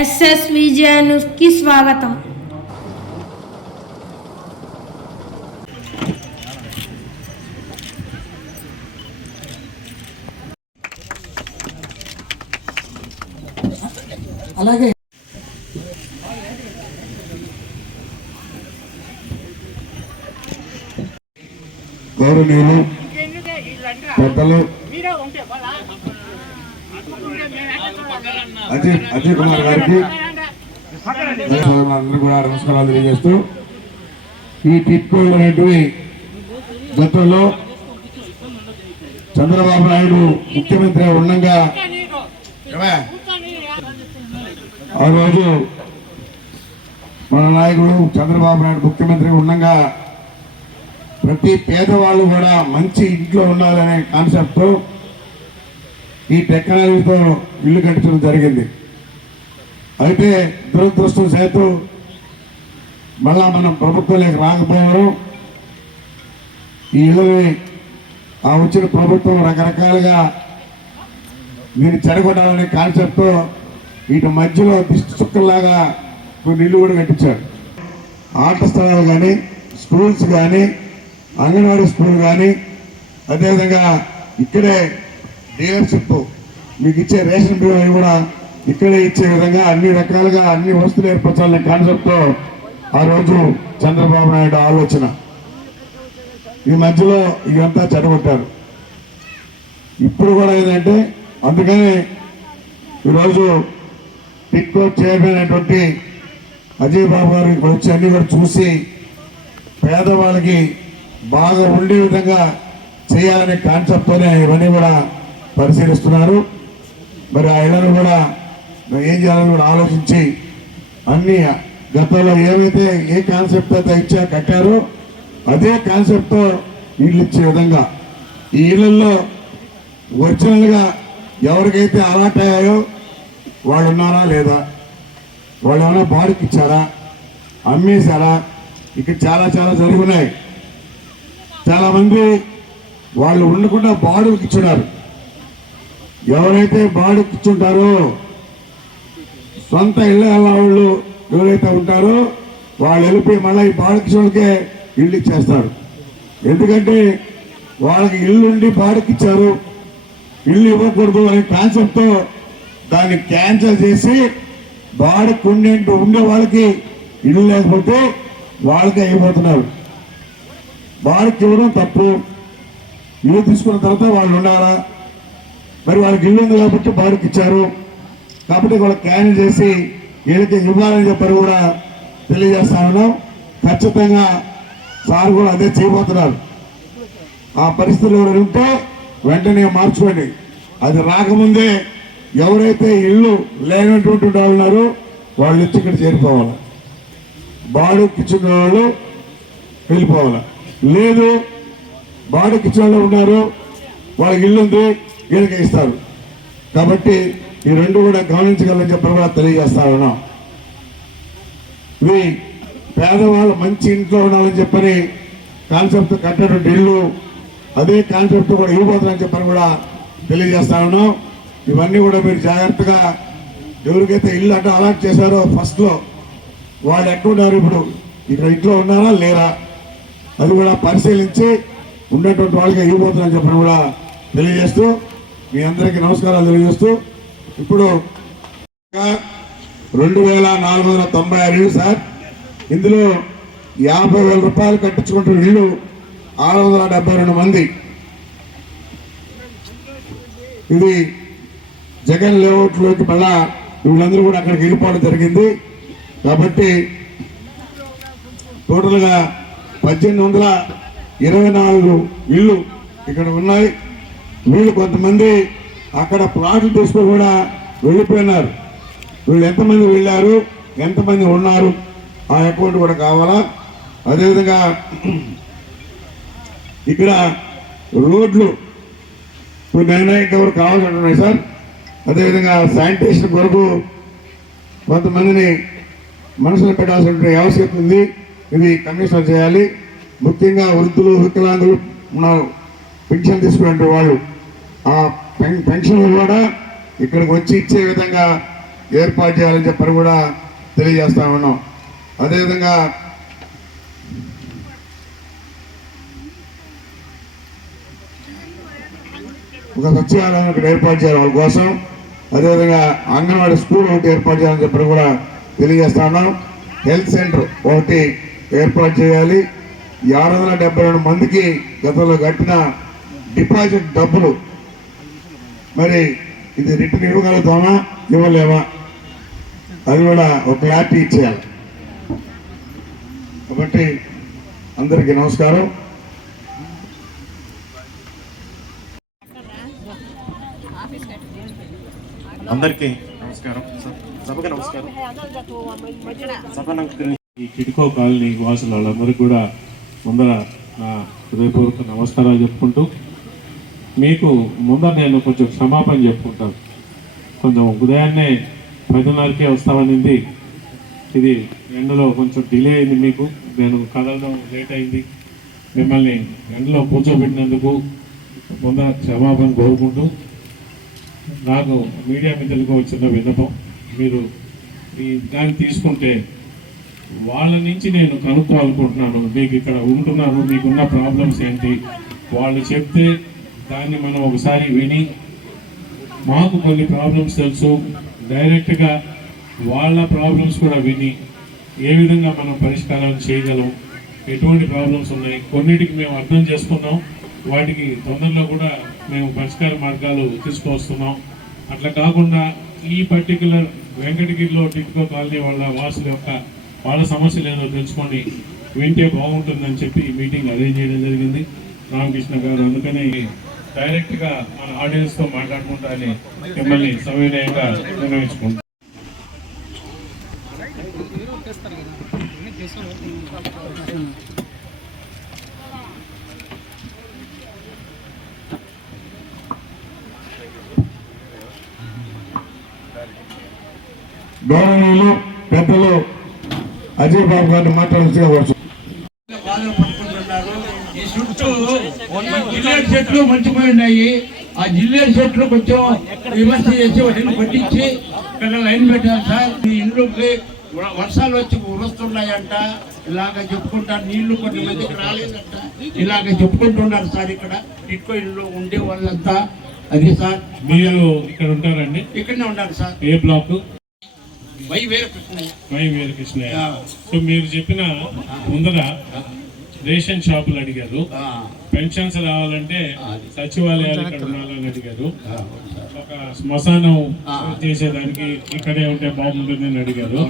ఎస్ఎస్విజే న్యూస్కి స్వాగతం. అలాగే గౌరవనీయులు పెద్దలు అజయ్ కుమార్ గారికి అందరూ కూడా నమస్కారాలు తెలియజేస్తూ, ఈ టిట్కో అనేటువంటి గతంలో చంద్రబాబు నాయుడు ముఖ్యమంత్రి ఉండగా ఆ రోజు మన నాయకుడు చంద్రబాబు నాయుడు ముఖ్యమంత్రి ఉండగా ప్రతి పేదవాళ్ళు కూడా మంచి ఇంట్లో ఉండాలనే కాన్సెప్ట్తో ఈ టెక్నాలజీతో ఇల్లు కట్టించడం జరిగింది. అయితే దురదృష్టం చేతు మళ్ళా మనం ప్రభుత్వంలోకి రాకపోవడం, ఈ ఇళ్ళని ఆ వచ్చిన ప్రభుత్వం రకరకాలుగా దీన్ని చెడగొట్టాలనే కాన్సెప్ట్తో వీటి మధ్యలో దిష్టి చుక్కల్లాగా కొన్ని ఇల్లు కూడా కట్టించారు. ఆట స్థలాలు కానీ, స్కూల్స్ కానీ, అంగన్వాడీ స్కూల్ కానీ, అదేవిధంగా ఇక్కడే డీలర్షిప్ మీకు ఇచ్చే రేషన్ బియ్యం కూడా ఇక్కడే ఇచ్చే విధంగా అన్ని రకాలుగా అన్ని వస్తువులు ఏర్పరచాలనే కాన్సెప్ట్తో ఆ రోజు చంద్రబాబు నాయుడు ఆలోచన. ఈ మధ్యలో ఇదంతా చెడగొట్టారు. ఇప్పుడు కూడా ఏంటంటే అందుకని ఈరోజు టిట్కో చైర్మన్ అయినటువంటి అజయ్ బాబు గారు ఇక్కడ వచ్చి అన్ని కూడా చూసి పేదవాళ్ళకి బాగా ఉండే విధంగా చేయాలనే కాన్సెప్ట్తోనే ఇవన్నీ కూడా పరిశీలిస్తున్నారు. మరి ఆ ఇళ్లను కూడా ఏం చేయాలని కూడా ఆలోచించి అన్ని గతంలో ఏమైతే ఏ కాన్సెప్ట్ అయితే కట్టారో అదే కాన్సెప్ట్తో ఇళ్ళు ఇచ్చే విధంగా ఈ ఇళ్లలో ఒరిజినల్గా ఎవరికైతే అలాట్ అయ్యాయో వాళ్ళు ఉన్నారా లేదా, వాళ్ళు ఏమైనా బాడుకి ఇచ్చారా, అమ్మేశారా, ఇక్కడ చాలా చాలా జరుగున్నాయి. చాలామంది వాళ్ళు ఉండకుండా బాడుకి ఇచ్చున్నారు. ఎవరైతే బాడుకి ఇచ్చుంటారో సొంత ఇళ్ళ వాళ్ళు ఎవరైతే ఉంటారో వాళ్ళు వెళ్ళిపోయి మళ్ళీ ఈ బాడుకి వాళ్ళకే ఇల్లు ఇచ్చేస్తారు. ఎందుకంటే వాళ్ళకి ఇల్లు ఉండి బాడుకి ఇచ్చారు, ఇల్లు ఇవ్వకూడదు అనే కాన్సెప్ట్తో దాన్ని క్యాన్సిల్ చేసి బాడుకి ఉండే వాళ్ళకి ఇల్లు లేకపోతే వాళ్ళకే అయిపోతున్నారు. బాడుకి ఇవ్వడం తప్పు. ఇల్లు తీసుకున్న తర్వాత వాళ్ళు ఉండాలా, మరి వాళ్ళకి ఇల్లు ఉంది కాబట్టి బాడుకి ఇచ్చారు కాబట్టి వాళ్ళకి క్యాన్సిల్ చేసి వీళ్ళకి ఇవ్వాలని చెప్పని కూడా తెలియజేస్తాను. ఖచ్చితంగా సార్ కూడా అదే చేయబోతున్నారు. ఆ పరిస్థితులు ఎవరు ఉంటే వెంటనే మార్చుకోండి. అది రాకముందే ఎవరైతే ఇల్లు లేనటువంటి వాళ్ళు ఉన్నారో వాళ్ళు వచ్చి ఇక్కడ చేరిపోవాలి. బాడుకి ఇచ్చిన వాళ్ళు వెళ్ళిపోవాలి. లేదు బాడుకి ఇచ్చిన వాళ్ళు ఉన్నారు, వాళ్ళకి ఇల్లు ఉంది, వీళ్ళకి ఇస్తారు. కాబట్టి ఈ రెండు కూడా గమనించగలని చెప్పని కూడా తెలియజేస్తా ఉన్నాం. ఇది పేదవాళ్ళు మంచి ఇంట్లో ఉండాలని చెప్పని కాన్సెప్ట్ కట్టినటువంటి ఇల్లు అదే కాన్సెప్ట్ కూడా ఇవ్వబోతుందని చెప్పని కూడా తెలియజేస్తా ఉన్నాం. ఇవన్నీ కూడా మీరు జాగ్రత్తగా ఎవరికైతే ఇల్లు అంటే అలాట్ చేశారో ఫస్ట్లో వాళ్ళు ఎక్కడున్నారు, ఇప్పుడు ఇక్కడ ఇంట్లో ఉన్నారా లేరా అది కూడా పరిశీలించి ఉన్నటువంటి వాళ్ళకి ఇవ్వబోతుందని చెప్పని కూడా తెలియజేస్తూ మీ అందరికీ నమస్కారాలు తెలియజేస్తూ, ఇప్పుడు 2496 ఇళ్ళు సార్. ఇందులో 50,000 రూపాయలు కట్టించుకుంటున్న ఇళ్ళు 672 మంది. ఇది జగన్ లేఅవుట్లోకి మళ్ళా వీళ్ళందరూ కూడా అక్కడికి వెళ్ళిపోవడం జరిగింది. కాబట్టి టోటల్గా 1824 ఇళ్ళు ఇక్కడ ఉన్నాయి. వీళ్ళు కొంతమంది అక్కడ ప్లాట్లు తీసుకొని కూడా వెళ్ళిపోయినారు. వీళ్ళు ఎంతమంది వెళ్ళారు, ఎంతమంది ఉన్నారు ఆ అకౌంట్ కూడా కావాలా. అదేవిధంగా ఇక్కడ రోడ్లు కొన్ని ఎవరు కావాల్సి ఉంటున్నాయి సార్. అదేవిధంగా శానిటేషన్ కొరకు కొంతమందిని మనసులో పెట్టాల్సిన ఆవశ్యకత ఉంది. ఇది కమిషన్ చేయాలి. ముఖ్యంగా వృద్ధులు, వికలాంగులు ఉన్నారు, పెన్షన్ తీసుకునే వాళ్ళు ఆ పెన్షన్ కూడా ఇక్కడికి వచ్చి ఇచ్చే విధంగా ఏర్పాటు చేయాలని చెప్పని కూడా తెలియజేస్తా ఉన్నాం. అదేవిధంగా ఒక సచివాలయం ఇక్కడ ఏర్పాటు చేయాలి వాళ్ళ కోసం. అదేవిధంగా అంగన్వాడీ స్కూల్ ఒకటి ఏర్పాటు చేయాలని చెప్పని కూడా తెలియజేస్తా ఉన్నాం. హెల్త్ సెంటర్ ఒకటి ఏర్పాటు చేయాలి. 672 మందికి గతంలో కట్టిన డిపాజిట్ డబ్బులు మరి ఇది రిటర్న్ ఇవ్వగలుగుతామా ఇవ్వలేమా అది కూడా ఒక క్లారిటీ ఇచ్చేయాలి. కాబట్టి అందరికీ నమస్కారం. అందరికీ నమస్కారం. సభకు నమస్కారం. ఈ కిటికో కాలనీ వాసులు వాళ్ళందరికీ కూడా ముందర నా హృదయపూర్వక నమస్కారాలు చెప్పుకుంటూ మీకు ముందర నేను కొంచెం క్షమాపణ చెప్పుకుంటాను. కొంచెం ఉదయాన్నే 10:30కే వస్తామనింది. ఇది ఎండలో కొంచెం డిలే అయింది. మీకు నేను కదలడం లేట్ అయింది. మిమ్మల్ని ఎండలో కూర్చోబెట్టినందుకు ముందర క్షమాపణ కోరుకుంటూ నాకు మీడియా మిత్రులకు వచ్చిన విన్నపం, మీరు ఈ దాన్ని తీసుకుంటే వాళ్ళ నుంచి నేను కనుక్కోవాలనుకుంటున్నాను. మీకు ఇక్కడ ఉంటున్నారు, మీకున్న ప్రాబ్లమ్స్ ఏంటి వాళ్ళు చెప్తే దాన్ని మనం ఒకసారి విని మాకు కొన్ని ప్రాబ్లమ్స్ తెలుసు డైరెక్ట్గా వాళ్ళ ప్రాబ్లమ్స్ కూడా విని ఏ విధంగా మనం పరిష్కారాలు చేయగలం, ఎటువంటి ప్రాబ్లమ్స్ ఉన్నాయి కొన్నిటికి మేము అర్థం చేసుకున్నాం. వాటికి తొందరలో కూడా మేము పరిష్కార మార్గాలు తీసుకువస్తున్నాం. అట్లా కాకుండా ఈ పర్టికులర్ వెంకటగిరిలో టిట్కో కాలనీ వాళ్ళ వాసుల యొక్క వాళ్ళ సమస్యలు ఏదో తెలుసుకొని వింటే బాగుంటుందని చెప్పి ఈ మీటింగ్ అరేంజ్ చేయడం జరిగింది రామకృష్ణ గారు. అందుకని డైరెక్ట్గా మన ఆడియన్స్తో మాట్లాడుకుంటారని మిమ్మల్ని సవినయంగా నిర్ణయించుకుంటాం. గౌరవనీయులు పెద్దలు అజయ్ బాబు గారిని మాట్లాడాల్సిగా కోరుతున్నాను. ఈ చుట్టూ జిల్లేడు చెట్లు మంచిపోయి ఉన్నాయి. ఆ జిల్లేడు చెట్లు కొంచెం వ్యవస్థ చేసి వాటిని పట్టించి ఇక్కడ లైన్ పెట్టారు సార్. ఈ ఇండ్లకి వర్షాలు వచ్చి వస్తున్నాయంట, ఇలాగ చెప్పుకుంటారు. నీళ్లు కొన్ని మందికి రాలేదంట, ఇలాగ చెప్పుకుంటున్నారు సార్. ఇక్కడ టిట్కో ఇల్లు ఉండే వాళ్ళంతా అది సార్. మీరు ఇక్కడ ఉంటారండి? ఇక్కడనే ఉన్నారు సార్. A black? వై వేరు కృష్ణయ్య. సో మీరు చెప్పిన ముందర రేషన్ షాపులు అడిగారు, పెన్షన్స్ రావాలంటే సచివాలయాలు ఇక్కడ ఉండాలని అడిగారు, ఒక శ్మశానం చేసేదానికి ఇక్కడే ఉంటే బాగుంటుందని అడిగారు,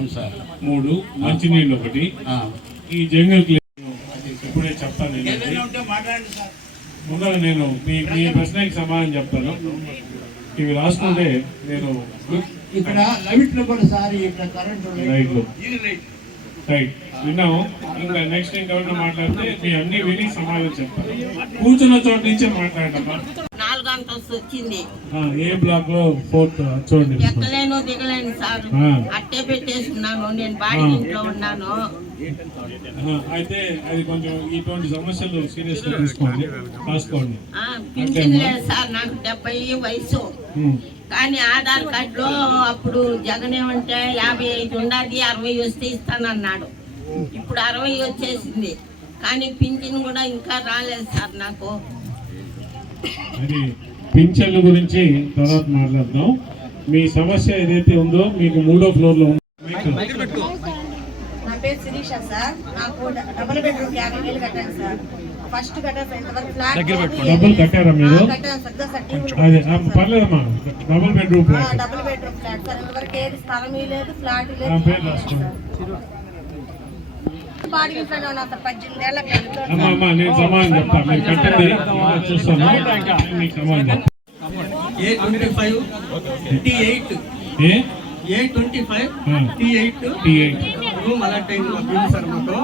3 మంచినీళ్ళు ఒకటి, ఈ జంగల్ ఇప్పుడే చెప్తాను. ముందర నేను మీ ప్రశ్నకి సమాధానం చెప్తాను. ఇవి రాసుకుంటే నేను ఇక్కడ లైట్లు కూడా సార్, ఇక్కడ కరెంట్ లైట్లు రైట్ విన్నాము. ఇంకా నెక్స్ట్ ఇంకెవరైనా మాట్లాడితే మీ అన్ని విని సమాధానం చెప్తాను. కూర్చున్న చోట నుంచే మాట్లాడమ్మా. 4 గంటలు వచ్చింది. ఏ బ్లాక్ లో 4th చూడండి. ఎక్కలేను దిగలేను సార్, అట్టే పెట్టేసుకున్నాను. నేను బాడీ ఇంట్లో ఉన్నాను. అయితే అది కొంచెం ఇటువంటి సమస్యలు సీరియస్ గా తీసుకోండి, రాసుకోండి. పింఛన్ లేదు సార్, నాకు 70 వయసు. కానీ ఆధార్ కార్డులో అప్పుడు జగన్ ఏమంటే 55 ఉండాలి, 60 వస్తే ఇస్తానన్నాడు. ఇప్పుడు 60 వచ్చేసింది. కానీ పింఛన్ కూడా ఇంకా రాలేదు సార్ నాకు. అది పింఛన్ల గురించి తర్వాత మాట్లాడదాం. మీ సమస్య ఏదైతే ఉందో మీకు 3వ ఫ్లోర్ లో ఉంది. నా పేరు శిరీష సార్. నాకు డబుల్ బెడ్రూమ్ 50,000 కట్టాను సార్. ఫస్ట్ డబ్బులు కట్టారా మీరు? అదే పర్లేదమ్మా. Double bedroom flat sir. ఇంతవరకు ఏది స్థలం లేదు, ఫ్లాట్ లేదు. బాడీ ఇంట్లోనే ఉన్నా సార్. 18 ఏళ్ళ అమ్మా నేను సమాధానం చెప్తాను. మీరు కట్టండి, చూస్తాను. మీకు సమాధానం T8 రూమ్ అలాట్ అయింది సార్. మాకు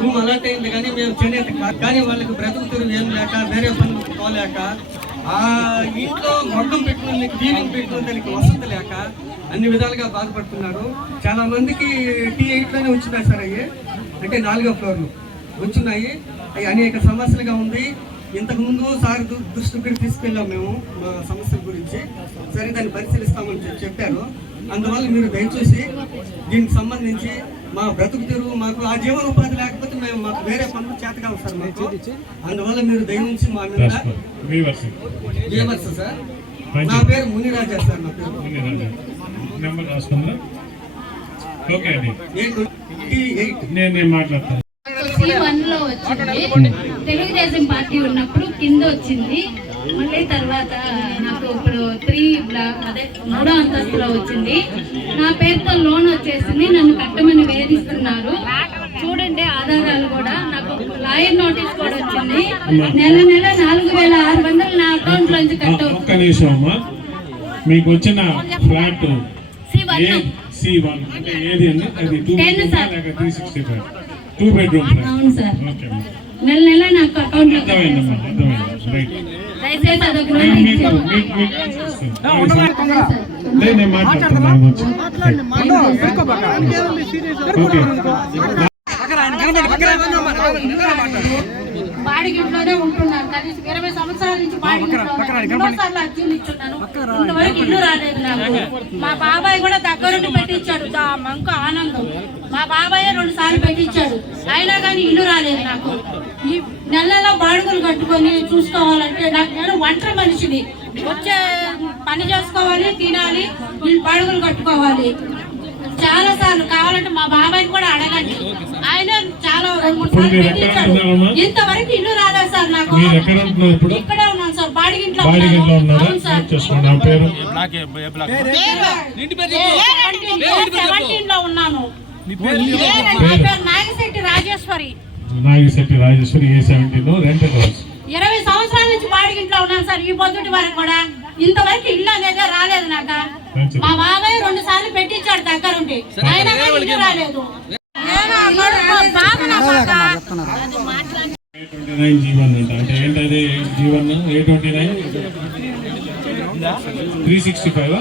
రూమ్ అలాట్ అయింది కానీ మేము చేనేత కానీ వాళ్ళకి బ్రతుకు తెరువు ఏం లేక, వేరే పనులు పోలేక, ఆ ఇంట్లో మొగ్గం పెట్టుకుని క్లీనింగ్ పెట్టుకుని దానికి వసతి లేక అన్ని విధాలుగా బాధపడుతున్నారు. చాలా మందికి T8లోనే వచ్చినాయి సార్. అవి అంటే 4వ ఫ్లోర్లు వచ్చినాయి. అవి అనేక సమస్యలుగా ఉంది. ఇంతకుముందు సార్ దృష్టికి తీసుకెళ్ళాం మేము మా సమస్యల గురించి. సరే దాన్ని పరిశీలిస్తామని చెప్పారు. అందువల్ల మీరు దయచేసి దీనికి సంబంధించి మా బ్రతుకు తెరువు మాకు ఆ జీవనోపాధి లేకపోతే మేము మాకు వేరే పనులు చేత కావు సార్ మాకు. అందువల్ల మీరు దయవుంచి మా మీద వీవర్స్ సార్. నా పేరు మునిరాజా సార్. నా పేరు నెంబర్ రాసుకుందా? ఓకే అండి, 828. నేను మాట్లాడతాను. C1 లో వచ్చింది, తెలుగుదేశం పార్టీ ఉన్నప్పుడు కింద వచ్చింది, మళ్ళీ తర్వాత నాకు ఇప్పుడు 3 బ్లాక్ అదే 3వ అంతస్తులో వచ్చింది. నా పేరుతో లోన్ వచ్చేసింది, నన్ను కట్టమని వేధిస్తున్నారు. చూడండి ఆధారాలు కూడా, నాకు లాయర్ నోటీస్ కూడా వచ్చింది. నెల 4,600 నా అకౌంట్ లోంచి కట్ అవుతుంది. ఒక్క నిమిషం అమ్మా, మీకు వచ్చిన ఫ్లాట్ C1 అంటే ఏది అండి? అది 2 365 2 బెడ్రూమ్ ఫ్లాట్. అవును సార్. ఓకే, నెల నాకు అకౌంట్ లో అర్థమైందమ్మా, అర్థమైంది. రైట్, దయచేసి అదొక లోన్ ఇచ్చారు. నేను మాట్లాడుతున్నాను. ఓకే, బాడిగింట్లోనే ఉంటున్నాను. కనీసం 20 సంవత్సరాల నుంచి ఎన్నోసార్లు అర్జీలు ఇచ్చున్నాను, ఇంతవరకు ఇల్లు రాలేదు నాకు. మా బాబాయ్ కూడా దగ్గరుండి పెట్టించాడు, మంకు ఆనందం. మా బాబాయ్ 2 సార్లు పెట్టించాడు, అయినా కానీ ఇల్లు రాలేదు నాకు. ఈ నెలలో బాడుగులు కట్టుకొని చూసుకోవాలంటే నేను ఒంటరి మనిషిని, వచ్చే పని చేసుకోవాలి, తినాలి, నేను బాడుగులు కట్టుకోవాలి. చాలా సార్లు కావాలంటే మా బాబాయ్ని కూడా అడగండి, ఆయన చాలా 2-3 సార్లు పెట్టించాడు, ఇంతవరకు ఇల్లు రాలేదు సార్ నాకు. ఇక్కడే ఉన్నాను సార్, బాడిగింట్లో ఉన్నాను. అవును సార్. 17 లో ఉన్నాను. నా పేరు Nagishetti Rajeshwari. Nagishetti Rajeshwari, A17 rented house. 20 సంవత్సరాల నుంచి బాడిగింట్లో ఉన్నాను సార్, ఈ పొద్దుటి వరకు కూడా ఇంతవరకు ఇల్లు అనేది రాలేదు నాకు. మా బాబాయ్ 2 సార్లు పెట్టించాడు దగ్గరుండి, అయినా కానీ ఇల్లు రాలేదు. G1 అంటే ఏంటది? G1 A29 365.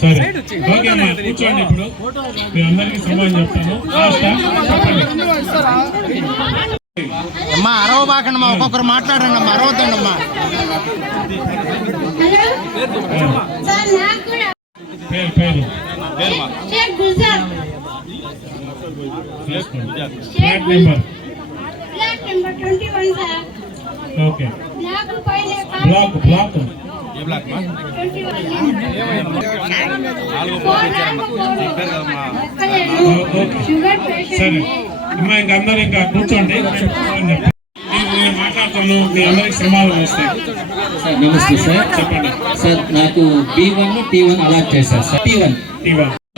సరే, ఓకే అమ్మా, కూర్చోండి. ఇప్పుడు మీ అందరికీ సమాధానం చెప్తాను. అమ్మా అరవబాకండి అమ్మా, ఒక్కొక్కరు మాట్లాడండి అమ్మా, అరవద్దండి అమ్మా. పేరు ఫ్లాట్ నెంబర్. ఓకే, బ్లాక్ సరే అమ్మా, ఇంకందరూ ఇంకా కూర్చోండి. నేను మాట్లాడుతాను, మీ అందరికి సమాధానం వస్తాయి. సార్ నమస్తే సార్. చెప్పండి సార్, నాకు B1 T1 అలాట్ చేశారు సార్. T1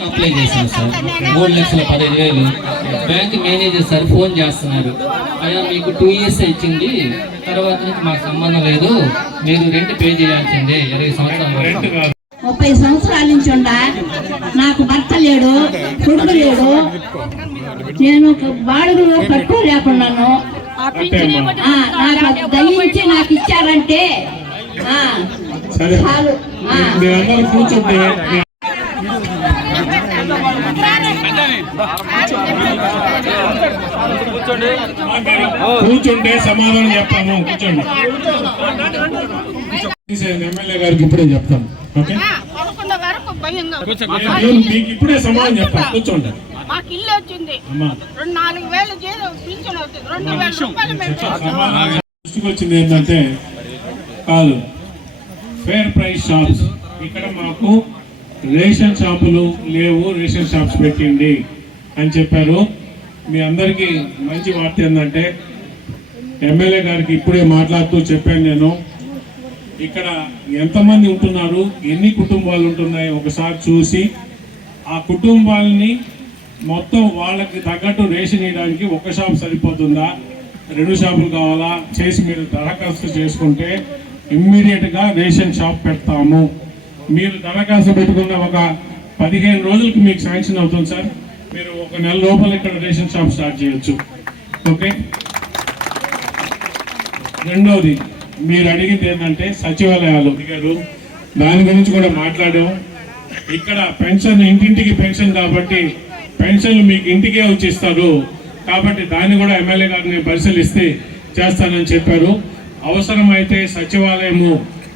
అప్లై చేశాను sir. 3,15,000. Bank manager sir phone చేస్తున్నారు, అయ్యా మీకు 2 years ఇచ్చింది, తర్వాత నుంచి మాకు సంబంధం లేదు, మీరు రెంట్ పే చేయాల్సిందే 20 సంవత్సరాలు. 30 సంవత్సరాల నుంచి ఉండా నాకు భర్త లేడు, కొడుకు లేడు, నేను బాడుగులు కట్టుకోలేకున్నాను. నాకు దయించి నాకు ఇచ్చారంటే చాలు. కూర్చుంటే సమాధానం చెప్తాము. కూర్చోండి, ఎమ్మెల్యే గారికి ఇప్పుడే చెప్తాను. ఓకే, మీకు ఇప్పుడే సమాధానం చెప్తాను. కూర్చోండి. మాకు ఇల్లు వచ్చింది, 4,000 పింఛన్ అవుతుంది, 2,000 రూపాయలు. దృష్టికి వచ్చింది ఏంటంటే, కాదు ఫేర్ ప్రైస్ షాప్స్, ఇక్కడ మాకు రేషన్ షాపులు లేవు, రేషన్ షాప్స్ పెట్టింది అని చెప్పారు. మీ అందరికీ మంచి వార్త ఏంటంటే, ఎమ్మెల్యే గారికి ఇప్పుడే మాట్లాడుతూ చెప్పాను నేను, ఇక్కడ ఎంతమంది ఉంటున్నారు, ఎన్ని కుటుంబాలు ఉంటున్నాయి ఒకసారి చూసి, ఆ కుటుంబాలని మొత్తం వాళ్ళకి తగ్గట్టు రేషన్ ఇవ్వడానికి ఒక షాప్ సరిపోతుందా, 2 షాపులు కావాలా చేసి మీరు దరఖాస్తు చేసుకుంటే ఇమ్మీడియట్గా రేషన్ షాప్ పెడతాము. మీరు దరఖాస్తు పెట్టుకున్న ఒక 15 రోజులకు మీకు శాంక్షన్ అవుతుంది సార్. మీరు 1 నెల లోపల ఇక్కడ రేషన్ షాప్ స్టార్ట్ చేయొచ్చు. ఓకే, రెండవది మీరు అడిగింది ఏంటంటే సచివాలయాలు అడిగారు, దాని గురించి కూడా మాట్లాడాం. ఇక్కడ పెన్షన్ ఇంటింటికి పెన్షన్ కాబట్టి పెన్షన్లు మీకు ఇంటికే వచ్చిస్తారు కాబట్టి దాన్ని కూడా ఎమ్మెల్యే గారిని పరిశీలిస్తే చేస్తానని చెప్పారు. అవసరమైతే సచివాలయము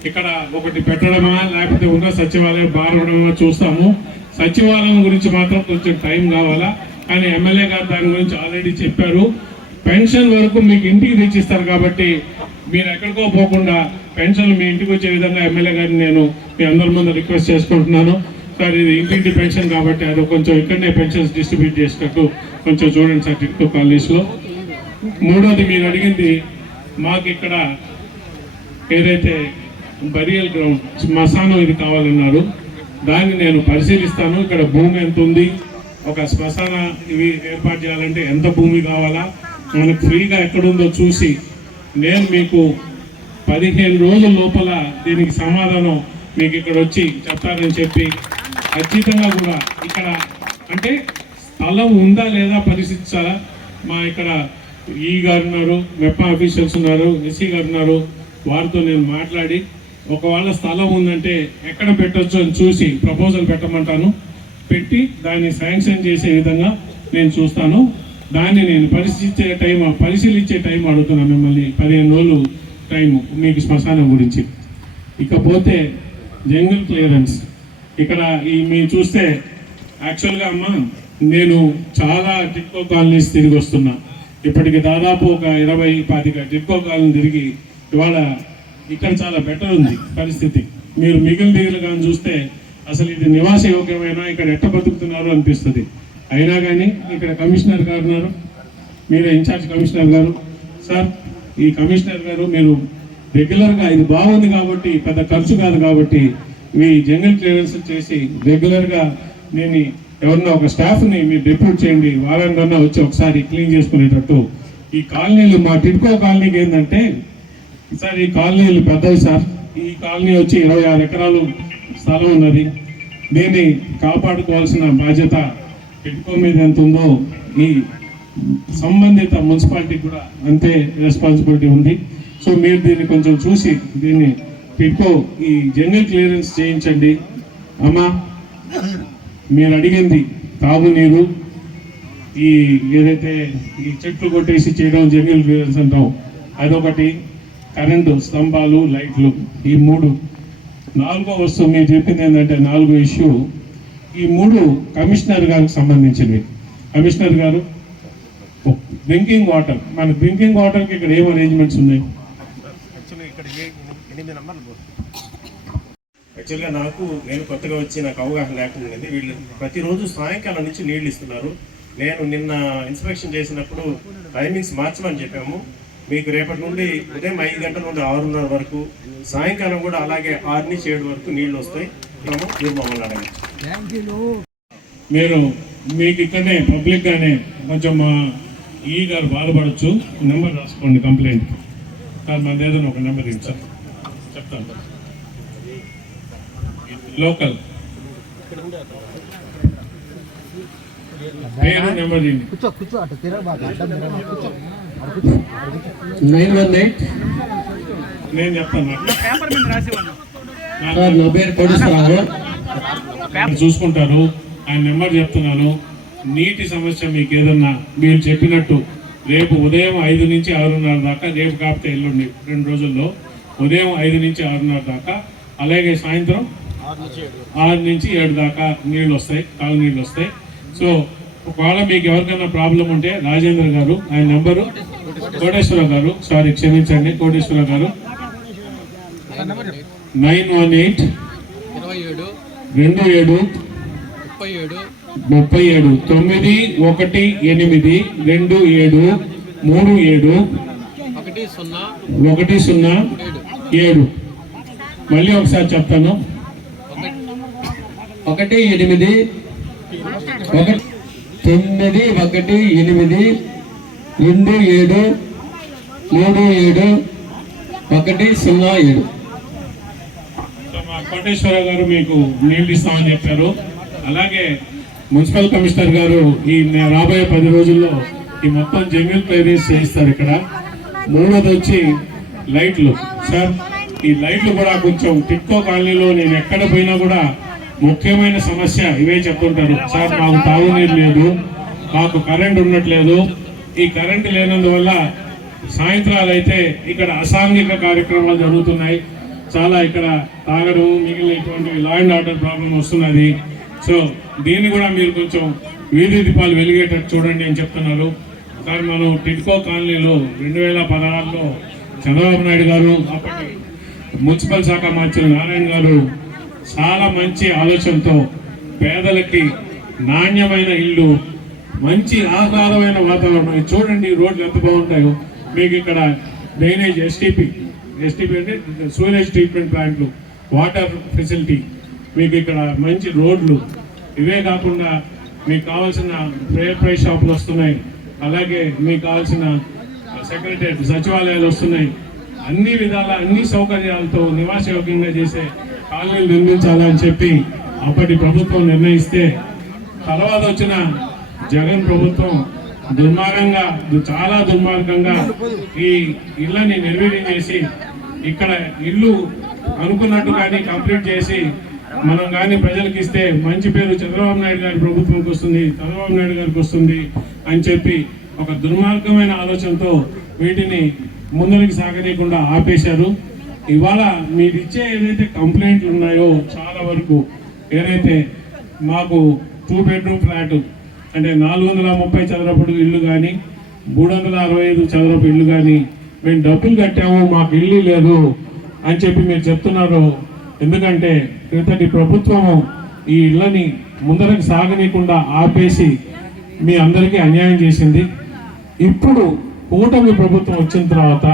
ఇక్కడ ఒకటి పెట్టడమా లేకపోతే ఉన్న సచివాలయం బారవడమా చూస్తాము. సచివాలయం గురించి మాత్రం కొంచెం టైం కావాలా, కానీ ఎమ్మెల్యే గారు దాని గురించి ఆల్రెడీ చెప్పారు. పెన్షన్ వరకు మీకు ఇంటికి తెచ్చిస్తారు కాబట్టి మీరు ఎక్కడికో పోకుండా పెన్షన్లు మీ ఇంటికి వచ్చే విధంగా ఎమ్మెల్యే గారిని నేను మీ అందరి ముందు రిక్వెస్ట్ చేసుకుంటున్నాను. సార్ ఇది ఇంటింటి పెన్షన్ కాబట్టి అది కొంచెం ఇక్కడనే పెన్షన్స్ డిస్ట్రిబ్యూట్ చేసినట్టు కొంచెం చూడండి సార్ టిట్కో కాలనీస్లో. మూడోది మీరు అడిగింది మాకు ఇక్కడ ఏదైతే బరియల్ గ్రౌండ్ శ్మశానం ఇది కావాలన్నారు, దాన్ని నేను పరిశీలిస్తాను. ఇక్కడ భూమి ఎంత ఉంది, ఒక శ్మశాన ఇవి ఏర్పాటు చేయాలంటే ఎంత భూమి కావాలా, మనకు ఫ్రీగా ఎక్కడుందో చూసి నేను మీకు 15 రోజుల లోపల దీనికి సమాధానం మీకు ఇక్కడ వచ్చి చెప్తారని చెప్పి ఖచ్చితంగా కూడా ఇక్కడ అంటే స్థలం ఉందా లేదా పరిశీలించాలా. మా ఇక్కడ ఈ గారు ఉన్నారు, మెప్పా ఆఫీషియల్స్ ఉన్నారు, ఎస్సీ గారు ఉన్నారు, వారితో నేను మాట్లాడి ఒకవేళ స్థలం ఉందంటే ఎక్కడ పెట్టొచ్చు అని చూసి ప్రపోజల్ పెట్టమంటాను. పెట్టి దాన్ని శాంక్షన్ చేసే విధంగా నేను చూస్తాను. దాన్ని నేను పరిశీలించే టైం అడుగుతున్నాను మిమ్మల్ని. 15 రోజులు టైం మీకు శ్మశానం గురించి. ఇకపోతే జంగల్ క్లియరెన్స్ ఇక్కడ మీరు చూస్తే యాక్చువల్గా అమ్మ నేను చాలా టిట్కో కాలనీస్ తిరిగి వస్తున్నా. ఇప్పటికి దాదాపు ఒక 20-25 టిట్కో కాలనీ తిరిగి ఇవాళ ఇక్కడ చాలా బెటర్ ఉంది పరిస్థితి. మీరు మిగిలిన దిగులు కానీ చూస్తే అసలు ఇది నివాస యోగ్యమైన ఇక్కడ ఎట్ట బతుకుతున్నారు అనిపిస్తుంది. అయినా కానీ ఇక్కడ కమిషనర్ గారు ఉన్నారు, మీరే ఇన్ఛార్జ్ కమిషనర్ గారు. సార్ ఈ కమిషనర్ గారు మీరు రెగ్యులర్గా ఇది బాగుంది కాబట్టి పెద్ద ఖర్చు కాదు కాబట్టి మీ జంగల్ క్లియరెన్స్ చేసి రెగ్యులర్గా నేను ఎవరన్నా ఒక స్టాఫ్ని మీరు డిప్యూట్ చేయండి, వారానికన్నా వచ్చి ఒకసారి క్లీన్ చేసుకునేటట్టు. ఈ కాలనీలు మా టిట్కో కాలనీకి ఏంటంటే సార్ ఈ కాలనీలు పెద్దవి సార్. ఈ కాలనీ వచ్చి 26 ఎకరాలు స్థలం ఉన్నది. దీన్ని కాపాడుకోవాల్సిన బాధ్యత టిట్కో మీద ఎంత ఉందో ఈ సంబంధిత మున్సిపాలిటీ కూడా అంతే రెస్పాన్సిబిలిటీ ఉంది. సో మీరు దీన్ని కొంచెం చూసి దీన్ని టిట్కో ఈ జంగల్ క్లియరెన్స్ చేయించండి. అమ్మా మీరు అడిగింది తాగునీరు, ఈ ఏదైతే ఈ చెట్లు కొట్టేసి చేయడం జంగల్ క్లియరెన్స్ అంటాం అదొకటి, కరెంటు స్తంభాలు, లైట్లు, ఈ 3. 4వ వస్తువు మీరు చెప్పింది ఏంటంటే 4వ ఇష్యూ ఈ 3 కమిషనర్ గారికి సంబంధించినవి. కమిషనర్ గారు డ్రింకింగ్ వాటర్, మన డ్రింకింగ్ వాటర్కి ఇక్కడ ఏం అరేంజ్మెంట్స్ ఉన్నాయి? యాక్చువల్గా నేను కొత్తగా వచ్చి నాకు అవగాహన లేకుండా వీళ్ళు ప్రతిరోజు సాయంకాలం నుంచి నీళ్ళు ఇస్తున్నారు. నేను నిన్న ఇన్స్పెక్షన్ చేసినప్పుడు టైమింగ్స్ మార్చమని చెప్పాము. మీకు రేపటి నుండి ఉదయం 5 గంటల నుండి 6:30 వరకు, సాయంకాలం కూడా అలాగే 6 నుంచి 7 వరకు నీళ్లు వస్తాయి. మీరు మమ్మల్ని అడగండి. మీరు మీకు ఇక్కడనే పబ్లిక్గానే కొంచెం మా ఈ గారు బాధపడచ్చు. నెంబర్ రాసుకోండి కంప్లైంట్ సార్. మన ఏదైనా ఒక నెంబర్ ఇవ్వండి సార్, చెప్తాను. లోకల్ పేరు నెంబర్ ఇవ్వండి. 918 నేను చెప్తాను. నా పేరు కోటేశ్వరరావు. చూసుకుంటారు. ఆయన నెంబర్ చెప్తున్నాను. నీటి సమస్య మీకు ఏదన్నా మీరు చెప్పినట్టు రేపు ఉదయం 5 నుంచి 6:30 దాకా, రేపు కాకపోతే ఎల్లుండి 2 రోజుల్లో ఉదయం 5 నుంచి 6:30 దాకా, అలాగే సాయంత్రం 6 నుంచి 7 దాకా నీళ్ళు వస్తాయి, తాగునీళ్ళు వస్తాయి. సో ఒకవేళ మీకు ఎవరికైనా ప్రాబ్లం ఉంటే రాజేంద్ర గారు, ఆయన నెంబరు కోటేశ్వర గారు, సారీ క్షమించండి కోటేశ్వర గారు, 918 27 37 9183737 మళ్ళీ ఒకసారి చెప్తాను. 1-8-9-27-37-37-107. మా కోటేశ్వర గారు మీకు నీళ్ళు ఇస్తామని చెప్పారు. అలాగే మున్సిపల్ కమిషనర్ గారు ఈ రాబోయే 10 రోజుల్లో ఈ మొత్తం జంగల్ క్లియరెన్స్ చేయిస్తారు ఇక్కడ. 3వది వచ్చి లైట్లు. సార్ ఈ లైట్లు కూడా కొంచెం టిట్కో కాలనీలో నేను ఎక్కడ పోయినా కూడా ముఖ్యమైన సమస్య ఇవే చెప్తుంటారు. సార్ మాకు తాగునీరు లేదు, మాకు కరెంట్ ఉండట్లేదు. ఈ కరెంట్ లేనందువల్ల సాయంత్రాలు అయితే ఇక్కడ అసాంఘిక కార్యక్రమాలు జరుగుతున్నాయి. చాలా ఇక్కడ తాగడం మిగిలిన ఇటువంటి లా అండ్ ఆర్డర్ ప్రాబ్లం వస్తున్నది. సో దీన్ని కూడా మీరు కొంచెం వీధి దీపాలు వెలిగేటట్టు చూడండి అని చెప్తున్నారు. సార్ మనం టిడ్కో కాలనీలో 2016లో చంద్రబాబు నాయుడు గారు అప్పటి మున్సిపల్ శాఖ మంత్రి నారాయణ గారు చాలా మంచి ఆలోచనతో పేదలకి నాణ్యమైన ఇల్లు, మంచి ఆహ్లాదమైన వాతావరణం, చూడండి రోడ్లు ఎంత బాగుంటాయో. మీకు ఇక్కడ డ్రైనేజ్ ఎస్టీపీ అంటే సూరేజ్ ట్రీట్మెంట్ ప్లాంట్లు, వాటర్ ఫెసిలిటీ, మీకు ఇక్కడ మంచి రోడ్లు, ఇవే కాకుండా మీకు కావాల్సిన ప్రేయర్ ప్రైస్ షాపులు వస్తున్నాయి. అలాగే మీకు కావాల్సిన సెక్రటరీ సచివాలయాలు వస్తున్నాయి. అన్ని విధాల అన్ని సౌకర్యాలతో నివాసయోగ్యంగా చేసే కాలనీలు నిర్మించాలని చెప్పి అప్పటి ప్రభుత్వం నిర్ణయిస్తే, తర్వాత వచ్చిన జగన్ ప్రభుత్వం దుర్మార్గంగా, చాలా దుర్మార్గంగా ఈ ఇళ్ళని నిర్వీర్యం చేసి, ఇక్కడ ఇల్లు అనుకున్నట్టు కానీ కంప్లీట్ చేసి మనం కానీ ప్రజలకు ఇస్తే మంచి పేరు చంద్రబాబు నాయుడు గారి ప్రభుత్వంకి వస్తుంది, చంద్రబాబు నాయుడు గారికి వస్తుంది అని చెప్పి ఒక దుర్మార్గమైన ఆలోచనతో వీటిని ముందరికి సాగనీయకుండా ఆపేశారు. ఇవాళ మీరు ఇచ్చే ఏదైతే కంప్లైంట్లు ఉన్నాయో చాలా వరకు, ఏదైతే మాకు 2 బెడ్రూమ్ ఫ్లాట్ అంటే 430 చదరపు ఇల్లు కానీ 365 చదరపు ఇల్లు కానీ మేము డబ్బులు కట్టాము, మాకు ఇల్లు లేదు అని చెప్పి మీరు చెప్తున్నారు. ఎందుకంటే క్రితటి ప్రభుత్వము ఈ ఇళ్ళని ముందరకు సాగనీయకుండా ఆపేసి మీ అందరికీ అన్యాయం చేసింది. ఇప్పుడు కూటమి ప్రభుత్వం వచ్చిన తర్వాత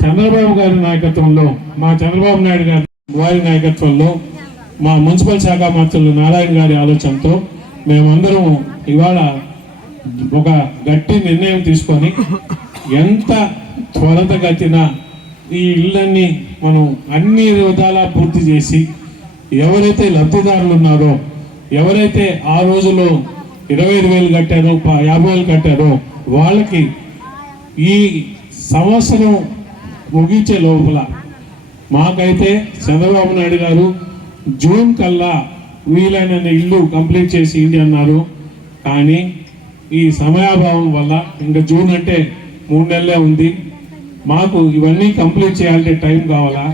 చంద్రబాబు గారి నాయకత్వంలో, మా చంద్రబాబు నాయుడు గారి వారి నాయకత్వంలో, మా మున్సిపల్ శాఖ మంత్రులు నారాయణ గారి ఆలోచనతో మేమందరం ఇవాళ ఒక గట్టి నిర్ణయం తీసుకొని ఎంత త్వరితగతిన ఈ ఇళ్ళన్నీ మనం అన్ని విధాలా పూర్తి చేసి, ఎవరైతే లబ్ధిదారులు ఉన్నారో, ఎవరైతే ఆ రోజులో 25,000 కట్టారో 50,000 కట్టారో వాళ్ళకి ఈ సంవత్సరం ముగించే లోపల, మాకైతే చంద్రబాబు నాయుడు గారు జూన్ కల్లా వీలైన ఇల్లు కంప్లీట్ చేసి ఇండి అన్నారు. కానీ ఈ సమయాభావం వల్ల ఇంకా జూన్ అంటే 3 నెలలే ఉంది. మాకు ఇవన్నీ కంప్లీట్ చేయాలంటే టైం కావాలా.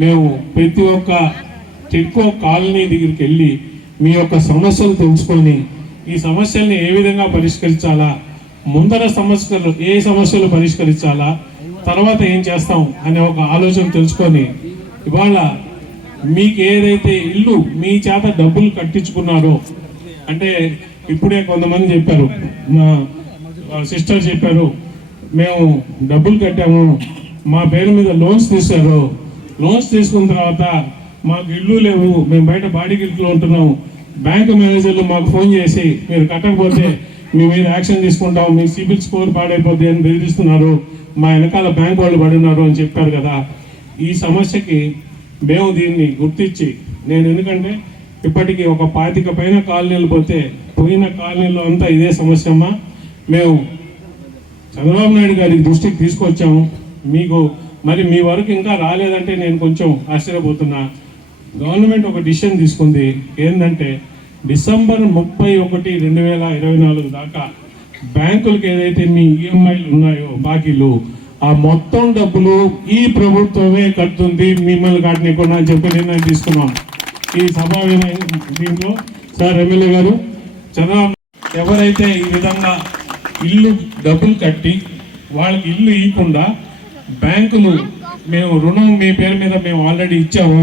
మేము ప్రతి ఒక్క టిడ్కో కాలనీ దగ్గరికి వెళ్ళి మీ యొక్క సమస్యలు తెలుసుకొని ఈ సమస్యల్ని ఏ విధంగా పరిష్కరించాలా, ముందర సమస్యలు ఏ సమస్యలు పరిష్కరించాలా, తర్వాత ఏం చేస్తాం అనే ఒక ఆలోచన తెలుసుకొని ఇవాళ మీకు ఏదైతే ఇల్లు మీ చేత డబ్బులు కట్టించుకున్నారో, అంటే ఇప్పుడే కొంతమంది చెప్పారు, మా సిస్టర్ చెప్పారు, మేము డబ్బులు కట్టాము, మా పేరు మీద లోన్స్ తీశారు, లోన్స్ తీసుకున్న తర్వాత మాకు ఇల్లు లేవు, మేము బయట బాడీకి ఇంట్లో ఉంటున్నాం, బ్యాంకు మేనేజర్లు మాకు ఫోన్ చేసి మీరు కట్టకపోతే మీ మీద యాక్షన్ తీసుకుంటాం, మీ సిబిల్ స్కోర్ పాడైపోద్ది అని బెదిరిస్తున్నారు, మా వెనకాల బ్యాంక్ వాళ్ళు పడినారు అని చెప్పారు కదా. ఈ సమస్యకి మేము దీన్ని గుర్తించి, నేను ఎందుకంటే ఇప్పటికీ ఒక 25 పైన కాలనీలు పోయిన కాలనీలో అంతా ఇదే సమస్యమ్మా, మేము చంద్రబాబు నాయుడు గారికి దృష్టికి తీసుకొచ్చాము. మీకు మరి మీ వరకు ఇంకా రాలేదంటే నేను కొంచెం ఆశ్చర్యపోతున్నా. గవర్నమెంట్ ఒక డిసిషన్ తీసుకుంది, ఏంటంటే డిసెంబర్ 31, 2024 దాకా బ్యాంకులకు ఏదైతే మీ ఈఎంఐలు ఉన్నాయో బాకీలు, ఆ మొత్తం డబ్బులు ఈ ప్రభుత్వమే కడుతుంది, మిమ్మల్ని కట్టనీయకుండా అని చెప్పి నిర్ణయం తీసుకున్నాం. ఈ సభ దీంట్లో సార్ ఎమ్మెల్యే గారు, చంద్రబాబు ఎవరైతే ఈ విధంగా ఇల్లు డబ్బులు కట్టి వాళ్ళకి ఇల్లు ఇవ్వకుండా బ్యాంకులు మేము రుణం మీ పేరు మీద మేము ఆల్రెడీ ఇచ్చాము,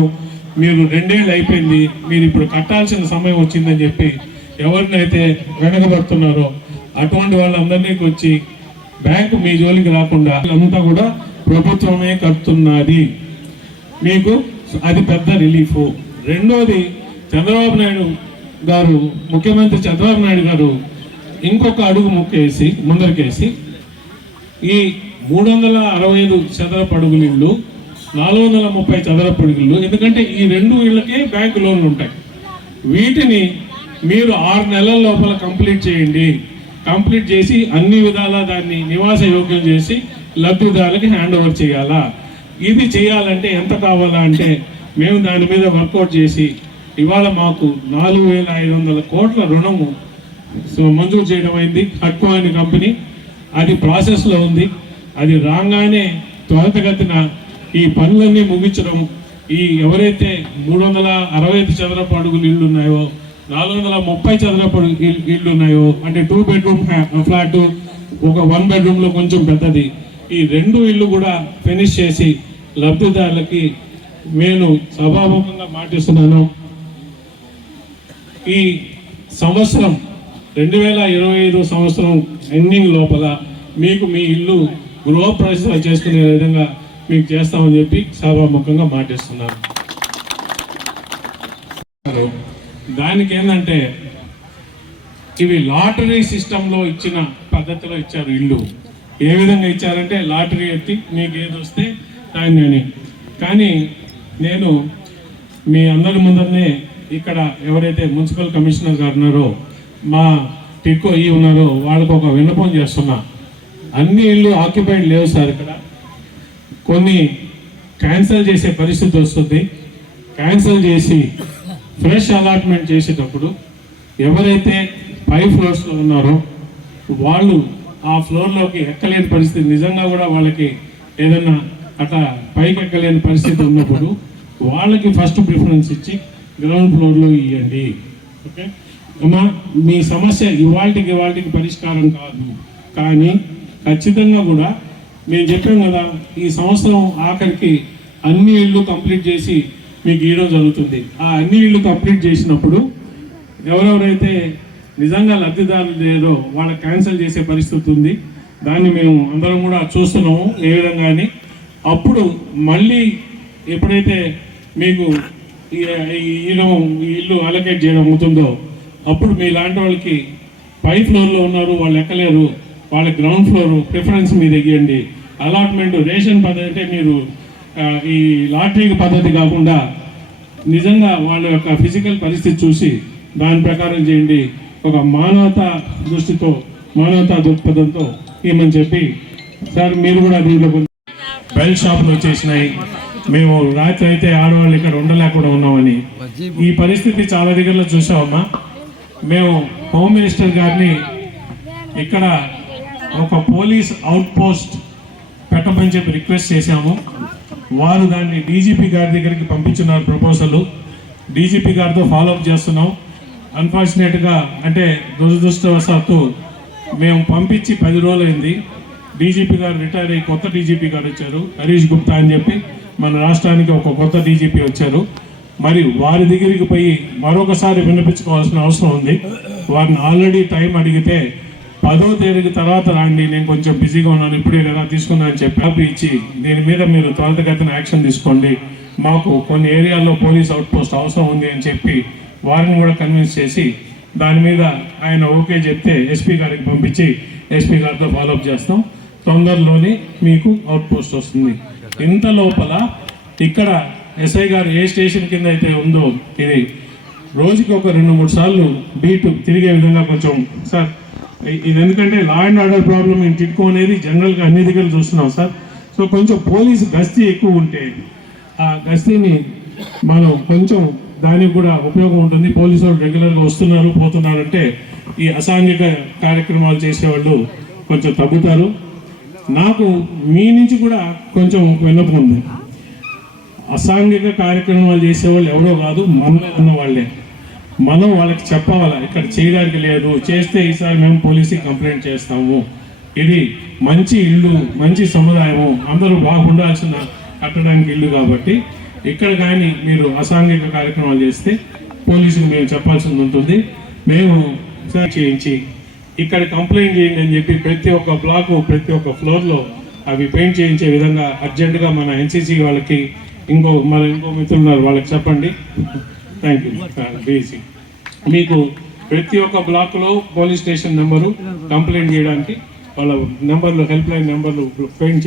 మీరు 2 ఏళ్ళు అయిపోయింది, మీరు ఇప్పుడు కట్టాల్సిన సమయం వచ్చిందని చెప్పి ఎవరినైతే వెనకబడుతున్నారో అటువంటి వాళ్ళందరినీ వచ్చి బ్యాంకు మీ జోలికి రాకుండా అంతా కూడా ప్రభుత్వమే కడుతున్నది, మీకు అది పెద్ద రిలీఫ్. రెండోది, చంద్రబాబు నాయుడు గారు, ముఖ్యమంత్రి చంద్రబాబు నాయుడు గారు ఇంకొక అడుగు ముందరికేసి ఈ 365 చదరపు అడుగుల ఇళ్ళు, 430 చదరపు అడుగులు, ఎందుకంటే ఈ 2 ఇళ్ళకే బ్యాంకు లోన్లు ఉంటాయి, వీటిని మీరు 6 నెలల లోపల కంప్లీట్ చేయండి. కంప్లీట్ చేసి అన్ని విధాలా దాన్ని నివాస యోగ్యం చేసి లబ్ధిదారులకి హ్యాండ్ ఓవర్ చేయాలా. ఇది చేయాలంటే ఎంత కావాలా అంటే మేము దాని మీద వర్కౌట్ చేసి ఇవాళ మాకు 4,500 కోట్ల రుణము మంజూరు చేయడం అయింది. హట్కో అనే కంపెనీ, అది ప్రాసెస్లో ఉంది. అది రాగానే త్వరితగతిన ఈ పనులన్నీ ముగించడం, ఈ ఎవరైతే 365 చదరపు అడుగులు ఇళ్ళు ఉన్నాయో, 430 చదరపు ఇళ్ళు ఉన్నాయో, అంటే 2 బెడ్రూమ్ ఫ్లాట్, ఒక 1 బెడ్రూమ్లో కొంచెం పెద్దది, ఈ 2 ఇళ్ళు కూడా ఫినిష్ చేసి లబ్ధిదారులకి నేను సభాముఖంగా మాటిస్తున్నాను. ఈ సంవత్సరం 2025 సంవత్సరం ఎండింగ్ లోపల మీకు మీ ఇల్లు గృహప్రవేశం చేసుకునే విధంగా మీకు చేస్తామని చెప్పి సభాముఖంగా మాటిస్తున్నాను. దానికి ఏంటంటే ఇవి లాటరీ సిస్టంలో ఇచ్చిన పద్ధతిలో ఇచ్చారు ఇల్లు. ఏ విధంగా ఇచ్చారంటే లాటరీ ఎత్తి మీకు ఏది వస్తే దాన్ని. కానీ నేను మీ అందరి ముందరనే ఇక్కడ ఎవరైతే మున్సిపల్ కమిషనర్ గారు ఉన్నారో, మా టిక్కో ఉన్నారో, వాళ్ళకు ఒక విన్నపం చేస్తున్నా. అన్ని ఇళ్ళు ఆక్యుపైడ్ లేవు సార్. ఇక్కడ కొన్ని క్యాన్సిల్ చేసే పరిస్థితి వస్తుంది. క్యాన్సిల్ చేసి ఫ్రెష్ అలాట్మెంట్ చేసేటప్పుడు ఎవరైతే 5 ఫ్లోర్స్లో ఉన్నారో వాళ్ళు ఆ ఫ్లోర్లోకి ఎక్కలేని పరిస్థితి, నిజంగా కూడా వాళ్ళకి ఏదన్నా అట్లా పైకి ఎక్కలేని పరిస్థితి ఉన్నప్పుడు వాళ్ళకి ఫస్ట్ ప్రిఫరెన్స్ ఇచ్చి గ్రౌండ్ ఫ్లోర్లో ఇవ్వండి. ఓకే అమ్మా, మీ సమస్య ఇవాళకి పరిష్కారం కాదు, కానీ ఖచ్చితంగా కూడా మేము చెప్పాం కదా, ఈ సంవత్సరం ఆఖరికి అన్ని ఇళ్ళు కంప్లీట్ చేసి మీకు ఇవ్వడం జరుగుతుంది. ఆ అన్ని ఇళ్ళు కంప్లీట్ చేసినప్పుడు ఎవరెవరైతే నిజంగా లబ్ధిదారులు లేదో వాళ్ళకి క్యాన్సిల్ చేసే పరిస్థితి ఉంది. దాన్ని మేము అందరం కూడా చూస్తున్నాము ఏ విధంగాని. అప్పుడు మళ్ళీ ఎప్పుడైతే మీకు ఈ ఇల్లు అలొకేట్ చేయడం అవుతుందో అప్పుడు మీ లాంటి వాళ్ళకి 5 ఫ్లోర్లో ఉన్నారు, వాళ్ళు ఎక్కలేరు, వాళ్ళ గ్రౌండ్ ఫ్లోర్ ప్రిఫరెన్స్ మీద ఇవ్వండి. అలాట్మెంట్ రేషన్ పద్ధతి అంటే మీరు ఈ లాటరీ పద్ధతి కాకుండా నిజంగా వాళ్ళ యొక్క ఫిజికల్ పరిస్థితి చూసి దాని ప్రకారం చేయండి. ఒక మానవతా దృష్టితో, మానవతా దృక్పథంతో ఏమని చెప్పి సార్ మీరు కూడా దీంట్లో బెల్ట్ షాపులు వచ్చేసినాయి. మేము రాత్రి అయితే ఆడవాళ్ళు ఇక్కడ ఉండలేకుండా ఉన్నామని ఈ పరిస్థితి చాలా దగ్గరలో చూసామమ్మా. మేము హోమ్ మినిస్టర్ గారిని ఇక్కడ ఒక పోలీస్ అవుట్ పోస్ట్ పెట్టమని చెప్పి రిక్వెస్ట్ చేశాము. వారు దాన్ని డీజీపీ గారి దగ్గరికి పంపించున్నారు ప్రపోజల్. డీజీపీ గారితో ఫాలోఅప్ చేస్తున్నాం. అన్ఫార్చునేట్గా అంటే దురదృష్టవశాత్తు మేము పంపించి 10 రోజులైంది. డీజీపీ గారు రిటైర్ అయ్యి కొత్త డీజీపీ గారు వచ్చారు, హరీష్ గుప్తా అని చెప్పి. మన రాష్ట్రానికి ఒక కొత్త డీజీపీ వచ్చారు. మరి వారి దగ్గరికి పోయి మరొకసారి వినిపించుకోవాల్సిన అవసరం ఉంది. వారిని ఆల్రెడీ టైం అడిగితే 10వ తేదీ తర్వాత రండి, నేను కొంచెం బిజీగా ఉన్నాను, ఇప్పుడే కదా తీసుకున్నా అని చెప్పి ఇచ్చి దీని మీద మీరు త్వరితగతిన యాక్షన్ తీసుకోండి, మాకు కొన్ని ఏరియాల్లో పోలీస్ అవుట్ పోస్ట్ అవసరం ఉంది అని చెప్పి వారిని కూడా కన్విన్స్ చేసి దాని మీద ఆయన ఓకే చెప్తే ఎస్పీ గారికి పంపించి ఎస్పీ గారితో ఫాలోఅప్ చేస్తాం. తొందరలోనే మీకు అవుట్ పోస్ట్ వస్తుంది. ఇంత లోపల ఇక్కడ ఎస్ఐ గారు ఏ స్టేషన్ కింద అయితే ఉందో ఇది రోజుకి ఒక 2-3 సార్లు బీటు తిరిగే విధంగా కొంచెం సార్ ఇది, ఎందుకంటే law and order problem in TIDCO అనేది జనరల్గా అన్ని దగ్గర చూస్తున్నాం సార్. సో కొంచెం పోలీసు గస్తీ ఎక్కువ ఉంటే ఆ గస్తీని మనం కొంచెం దానికి కూడా ఉపయోగం ఉంటుంది. పోలీసు వాళ్ళు రెగ్యులర్గా వస్తున్నారు పోతున్నారు అంటే ఈ అసాంఘిక కార్యక్రమాలు చేసేవాళ్ళు కొంచెం తగ్గుతారు. నాకు మీ నుంచి కూడా కొంచెం విన్నపం ఉంది. అసాంఘిక కార్యక్రమాలు చేసేవాళ్ళు ఎవరో కాదు, మనలో ఉన్న వాళ్ళే. మనం వాళ్ళకి చెప్పాలా ఇక్కడ చేయడానికి లేదు, చేస్తే ఈసారి మేము పోలీసుకి కంప్లైంట్ చేస్తాము. ఇది మంచి ఇల్లు, మంచి సముదాయము, అందరూ బాగుండాల్సిన కట్టడానికి ఇల్లు కాబట్టి ఇక్కడ కానీ మీరు అసాంఘిక కార్యక్రమాలు చేస్తే పోలీసుకు మేము చెప్పాల్సి ఉంటుంది. మేము చేయించి ఇక్కడ కంప్లైంట్ చేయండి అని చెప్పి ప్రతి ఒక్క బ్లాకు ప్రతి ఒక్క ఫ్లోర్లో అవి పెయింట్ చేయించే విధంగా అర్జెంటుగా మన ఎన్సీసీ వాళ్ళకి ఇంకో మిత్రులు ఉన్నారు వాళ్ళకి చెప్పండి. Thank you. బీసీ మీకు ప్రతి ఒక్క బ్లాక్లో పోలీస్ స్టేషన్ నెంబరు కంప్లైంట్ చేయడానికి వాళ్ళ నెంబర్లు, హెల్ప్ లైన్ నెంబర్లు పెయింట్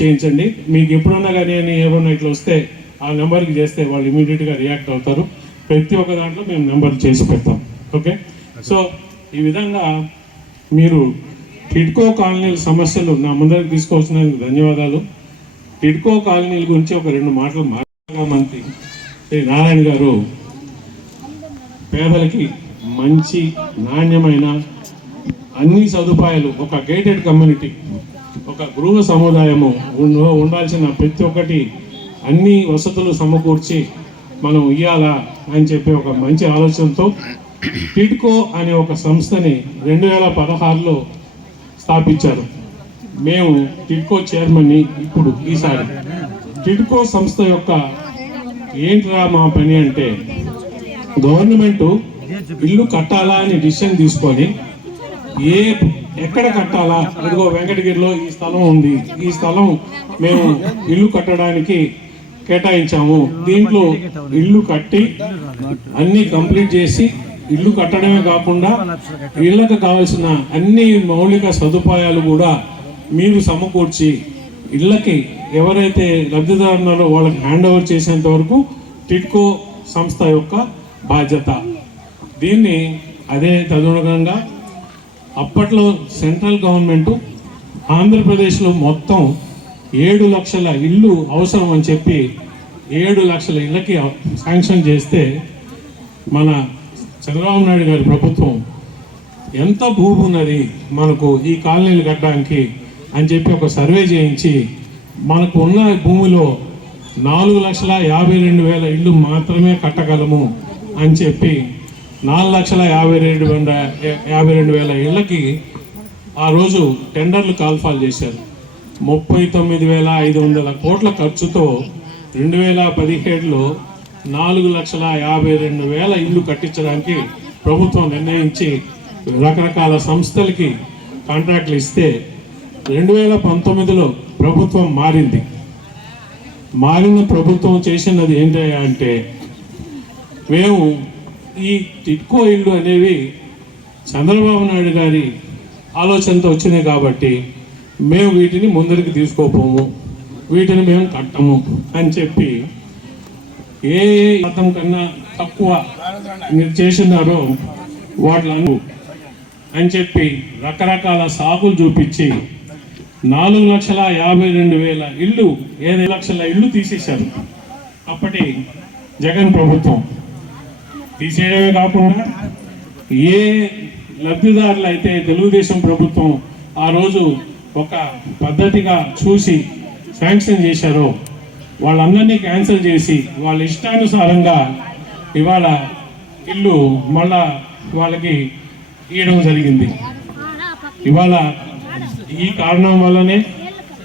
చేయించండి. మీకు ఎప్పుడన్నా కానీ ఏమన్నా ఇట్లా వస్తే ఆ నెంబర్కి చేస్తే వాళ్ళు ఇమీడియట్గా రియాక్ట్ అవుతారు. ప్రతి ఒక్క దాంట్లో మేము నెంబర్ చేసి పెడతాం. ఓకే, సో ఈ విధంగా మీరు టిడ్కో కాలనీల సమస్యలు నా ముందరికి తీసుకోవాల్సినందుకు ధన్యవాదాలు. టిడ్కో కాలనీల గురించి ఒక 2 మాటలు మంత్రి శ్రీ నారాయణ గారు పేదలకి మంచి నాణ్యమైన అన్ని సదుపాయాలు, ఒక గేటెడ్ కమ్యూనిటీ, ఒక గృహ సముదాయము ఉండాల్సిన ప్రతి ఒక్కటి అన్ని వసతులు సమకూర్చి మనం ఇవ్వాలా అని చెప్పి ఒక మంచి ఆలోచనతో టిడ్కో అనే ఒక సంస్థని 2016లో స్థాపించారు. మేము టిడ్కో చైర్మన్ని ఇప్పుడు ఈసారి. టిడ్కో సంస్థ యొక్క ఏంట్రా మా పని అంటే, గవర్నమెంట్ ఇల్లు కట్టాలా అని డిసిషన్ తీసుకొని ఎక్కడ కట్టాలా, ఇదిగో వెంకటగిరిలో ఈ స్థలం ఉంది, ఈ స్థలం మేము ఇల్లు కట్టడానికి కేటాయించాము, దీంట్లో ఇల్లు కట్టి అన్నీ కంప్లీట్ చేసి ఇల్లు కట్టడమే కాకుండా ఇళ్ళకు కావాల్సిన అన్ని మౌలిక సదుపాయాలు కూడా మీరు సమకూర్చి ఇళ్ళకి ఎవరైతే లబ్ధిదారున్నారో వాళ్ళకి హ్యాండ్ ఓవర్ చేసేంత వరకు టిడ్కో సంస్థ యొక్క బాధ్యత. దీన్ని అదే తదనుగుణంగా అప్పట్లో సెంట్రల్ గవర్నమెంట్ ఆంధ్రప్రదేశ్లో మొత్తం 7 లక్షల ఇల్లు అవసరం అని చెప్పి 7 లక్షల ఇళ్ళకి శాంక్షన్ చేస్తే మన చంద్రబాబు నాయుడు గారి ప్రభుత్వం ఎంత భూమి ఉన్నది మనకు ఈ కాలనీలు కట్టడానికి అని చెప్పి ఒక సర్వే చేయించి మనకు ఉన్న భూమిలో 4,52,000 ఇళ్ళు మాత్రమే కట్టగలము అని చెప్పి 4,52,000 ఇళ్ళకి ఆ రోజు టెండర్లు కాల్ఫాల్ చేశారు. 39,500 కోట్ల ఖర్చుతో 2017లో 4,52,000 ఇళ్ళు కట్టించడానికి ప్రభుత్వం నిర్ణయించి రకరకాల సంస్థలకి కాంట్రాక్ట్లు ఇస్తే 2019లో ప్రభుత్వం మారిన ప్రభుత్వం చేసినది ఏంటి అంటే, మేము ఈ టిడ్కో ఇళ్ళు అనేవి చంద్రబాబు నాయుడు గారి ఆలోచనతో వచ్చినాయి కాబట్టి మేము వీటిని ముందరికి తీసుకోపోము, వీటిని మేము కట్టము అని చెప్పి ఏ శాతం కన్నా తక్కువ మీరు చేసినారో వాటిలను అని చెప్పి రకరకాల సాకులు చూపించి 4,52,000 ఇళ్ళు 7 లక్షల ఇళ్ళు తీసేశారు అప్పటి జగన్ ప్రభుత్వం. తీసేయడమే కాకుండా ఏ లబ్ధిదారులు అయితే తెలుగుదేశం ప్రభుత్వం ఆ రోజు ఒక పద్ధతిగా చూసి శాంక్షన్ చేశారో వాళ్ళందరినీ క్యాన్సిల్ చేసి వాళ్ళ ఇష్టానుసారంగా ఇవాళ ఇల్లు మళ్ళా వాళ్ళకి ఇవ్వడం జరిగింది. ఇవాళ ఈ కారణం వల్లనే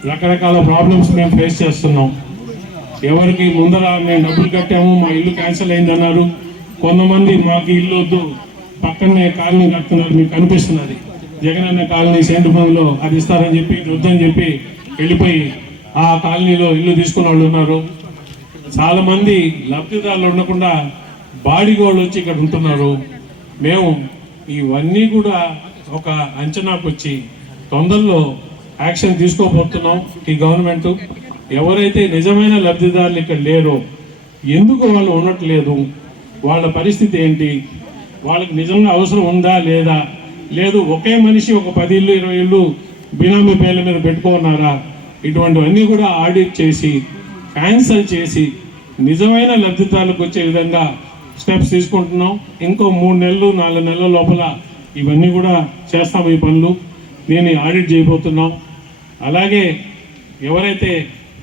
రకరకాల ప్రాబ్లమ్స్ మేము ఫేస్ చేస్తున్నాం. ఎవరికి ముందర మేము డబ్బులు కట్టాము మా ఇల్లు క్యాన్సిల్ అయిందన్నారు, కొంతమంది మాకు ఇల్లు వద్దు పక్కనే కాలనీ కడుతున్నారు, మీకు కనిపిస్తున్నది జగన్ అన్న కాలనీ సెంటు భూమిలో అది ఇస్తారని చెప్పి వద్దని చెప్పి వెళ్ళిపోయి ఆ కాలనీలో ఇల్లు తీసుకున్న వాళ్ళు ఉన్నారు. చాలామంది లబ్ధిదారులు ఉండకుండా బాడిగోళ్ళు వచ్చి ఇక్కడ ఉంటున్నారు. మేము ఇవన్నీ కూడా ఒక అంచనాకు వచ్చి తొందరలో యాక్షన్ తీసుకోబోతున్నాం. ఈ గవర్నమెంట్ ఎవరైతే నిజమైన లబ్ధిదారులు ఇక్కడ లేరో, ఎందుకు వాళ్ళు ఉండట్లేదు, వాళ్ళ పరిస్థితి ఏంటి, వాళ్ళకి నిజంగా అవసరం ఉందా లేదా, లేదు ఒకే మనిషి ఒక 10 ఇళ్ళు 20 ఇళ్ళు బినామీ పేర్ల మీద పెట్టుకున్నారా, ఇటువంటివన్నీ కూడా ఆడిట్ చేసి క్యాన్సల్ చేసి నిజమైన లబ్ధిదారులకు వచ్చే విధంగా స్టెప్స్ తీసుకుంటున్నాం. ఇంకో 3 నెలలు 4 నెలల లోపల ఇవన్నీ కూడా చేస్తాం. ఈ పనులు దీన్ని ఆడిట్ చేయబోతున్నాం. అలాగే ఎవరైతే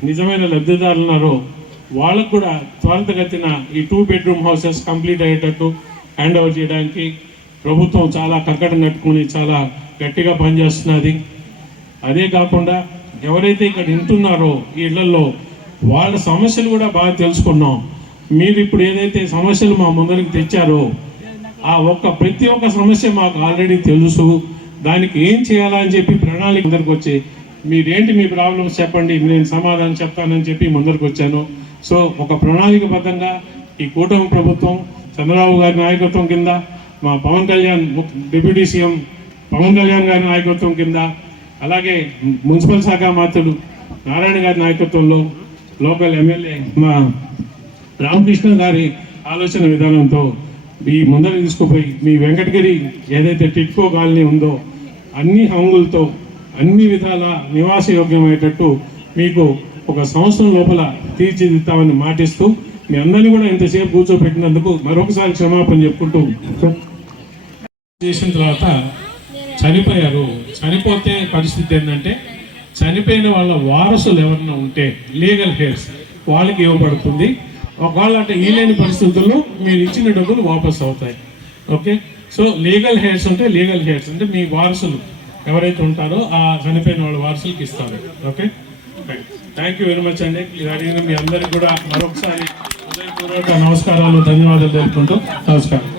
నిజమైన లబ్ధిదారులు ఉన్నారో వాళ్ళకు కూడా త్వరితగతిన ఈ 2 బెడ్రూమ్ హౌసెస్ కంప్లీట్ అయ్యేటట్టు హ్యాండ్ ఓవర్ చేయడానికి ప్రభుత్వం చాలా కక్కడం కట్టుకుని చాలా గట్టిగా పనిచేస్తున్నది. అదే కాకుండా ఎవరైతే ఇక్కడ ఉంటున్నారో ఈ ఇళ్లలో వాళ్ళ సమస్యలు కూడా బాగా తెలుసుకున్నాం. మీరు ఇప్పుడు ఏదైతే సమస్యలు మా ముందరికి తెచ్చారో ఆ ప్రతి ఒక్క సమస్య మాకు ఆల్రెడీ తెలుసు, దానికి ఏం చేయాలని చెప్పి ప్రణాళిక ముందరికి వచ్చి మీరేంటి మీ ప్రాబ్లమ్స్ చెప్పండి నేను సమాధానం చెప్తానని చెప్పి ముందరికి వచ్చాను. సో ఒక ప్రణాళికబద్ధంగా ఈ కూటమి ప్రభుత్వం చంద్రబాబు గారి నాయకత్వం కింద, మా పవన్ కళ్యాణ్ డిప్యూటీ సీఎం పవన్ కళ్యాణ్ గారి నాయకత్వం కింద, అలాగే మున్సిపల్ శాఖ మంత్రులు నారాయణ గారి నాయకత్వంలో, లోకల్ ఎమ్మెల్యే మా రామకృష్ణ గారి ఆలోచన విధానంతో ఈ ముందర తీసుకుపోయి మీ వెంకటగిరి ఏదైతే టిడ్కో కాలనీ ఉందో అన్ని హంగులతో అన్ని విధాల నివాసయోగ్యమయ్యేటట్టు మీకు ఒక సంవత్సరం లోపల తీర్చిదిద్దామని మాటిస్తూ మీ అందరినీ కూడా ఇంతసేపు కూర్చోపెట్టినందుకు మరొకసారి క్షమాపణ చెప్పుకుంటూ చేసిన తర్వాత చనిపోయారు. చనిపోతే పరిస్థితి ఏంటంటే చనిపోయిన వాళ్ళ వారసులు ఎవరన్నా ఉంటే లీగల్ హెయిర్స్ వాళ్ళకి ఇవ్వబడుతుంది. ఒకవేళ అంటే లేని పరిస్థితుల్లో మీరు ఇచ్చిన డబ్బులు వాపస్ అవుతాయి. ఓకే, సో లీగల్ హెయిర్స్ ఉంటే లీగల్ హెయిర్స్ అంటే మీ వారసులు ఎవరైతే ఉంటారో ఆ చనిపోయిన వాళ్ళ వారసులకి ఇస్తారు. Okay, thank you very much అండి. ఇది అడిగిన మీ అందరికి కూడా మరొకసారి హృదయపూర్వక నమస్కారాలు, ధన్యవాదాలు తెలుపుకుంటూ నమస్కారం.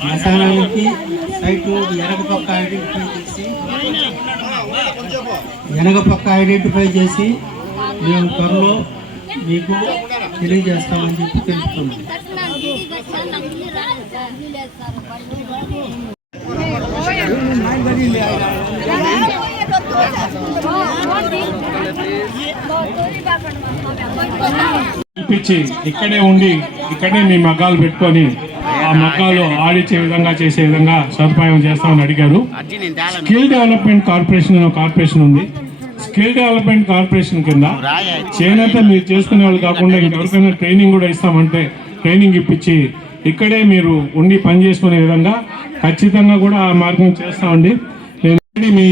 శ్మశానానికి సైట్ వెనకపక్క ఐడెంటిఫై చేసి మేము త్వరలో మీకు తెలియజేస్తామని చెప్పి తెలుపుతున్నాం. పిలిపించి ఇక్కడే ఉండి ఇక్కడే మీ మగ్గాలు పెట్టుకొని ఆ మగ్గాలు ఆడిచ్చే విధంగా చేసే విధంగా సదుపాయం చేస్తామని అడిగారు. స్కిల్ డెవలప్మెంట్ కార్పొరేషన్ ఉంది. స్కిల్ డెవలప్మెంట్ కార్పొరేషన్ కింద చేనేత మీరు చేసుకునే వాళ్ళు కాకుండా ఇంకెవరికైనా ట్రైనింగ్ కూడా ఇస్తామంటే ట్రైనింగ్ ఇప్పించి ఇక్కడే మీరు ఉండి పని చేసుకునే విధంగా ఖచ్చితంగా కూడా ఆ మార్గం చేస్తామండి. నేను మీ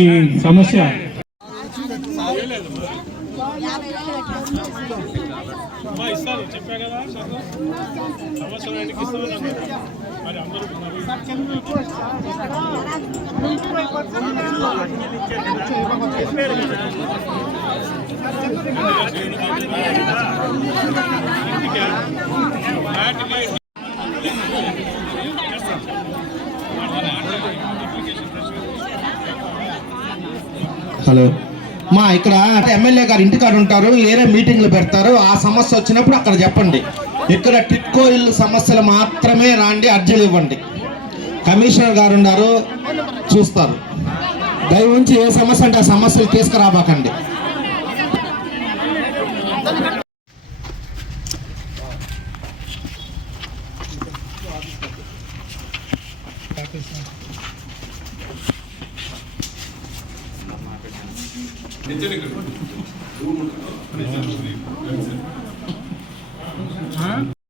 సమస్య చెప్పా కదా మరి అందరూ హలో మా ఇక్కడ ఎమ్మెల్యే గారు ఇంటికాడ ఉంటారు, వేరే మీటింగ్లు పెడతారు. ఆ సమస్య వచ్చినప్పుడు అక్కడ చెప్పండి. ఇక్కడ టిట్కో ఇల్లు సమస్యలు మాత్రమే రాండి, అర్జీలు ఇవ్వండి. కమిషనర్ గారు ఉన్నారు, చూస్తారు. దయవుంచి ఏ సమస్య అంటే ఆ సమస్యలు తీసుకురాబాకండి.